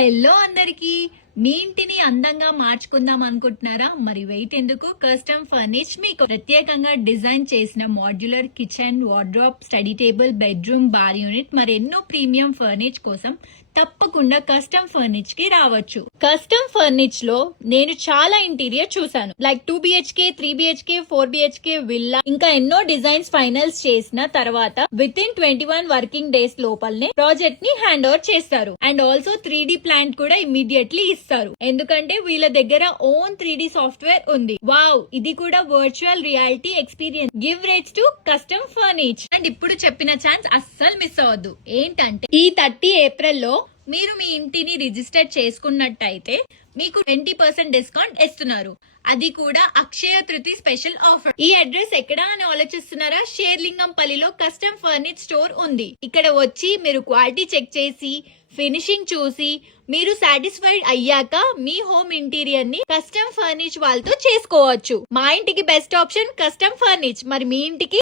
Hello అందరికి, మీ ఇంటిని అందంగా మార్చుకుందాం అనుకుంటున్నారా? మరి వెయిట్ ఎందుకు? కస్టమ్ ఫర్నిచ్ మీకు ప్రత్యేకంగా డిజైన్ చేసిన modular kitchen, wardrobe, study table, bedroom, bar unit మరి ఎన్నో ప్రీమియం ఫర్నిచ్ కోసం తప్పకుండా కస్టమ్ ఫర్నిచ్ కి రావచ్చు. కస్టమ్ ఫర్నిచ్ లో నేను చాలా ఇంటీరియర్ చూసాను. Like 2 BHK, 3 BHK, 4 BHK villa, ఇంకా ఎన్నో డిజైన్స్ ఫైనల్స్ చేసిన తర్వాత విత్ ఇన్ 21 వర్కింగ్ డేస్ లోపలనే ప్రాజెక్ట్ ని హ్యాండ్ ఓవర్ చేస్తారు. అండ్ ఆల్సో 3D ప్లాన్ కూడా ఇమ్మీడియట్లీ ఇస్తారు. ఎందుకంటే వీళ్ళ దగ్గర ఓన్ 3D సాఫ్ట్వేర్ ఉంది. వావ్, ఇది కూడా virtual reality experience. Give rates to custom furniture. And ఇప్పుడు చెప్పిన ఛాన్స్ అస్సలు మిస్ అవ్వద్దు. ఏంటంటే ఈ 30 ఏప్రిల్లో మీరు మీ ఇంటిని రిజిస్టర్ చేసుకున్నట్టయితే మీకు 20% డిస్కౌంట్ ఇస్తున్నారు. అది కూడా అక్షయ తృతి స్పెషల్ ఆఫర్. ఈ అడ్రస్ ఎక్కడా అని ఆలోచిస్తున్నారా? షేర్లింగంపల్లిలో కస్టమ్ ఫర్నిచ్ స్టోర్ ఉంది. ఇక్కడ వచ్చి మీరు క్వాలిటీ చెక్ చేసి ఫినిషింగ్ చూసి మీరు సాటిస్ఫైడ్ అయ్యాక మీ హోమ్ ఇంటీరియర్ ని కస్టమ్ ఫర్నిచ్ వాళ్ళతో చేసుకోవచ్చు. మా ఇంటికి బెస్ట్ ఆప్షన్ కస్టమ్ ఫర్నిచ్. మరి మీ ఇంటికి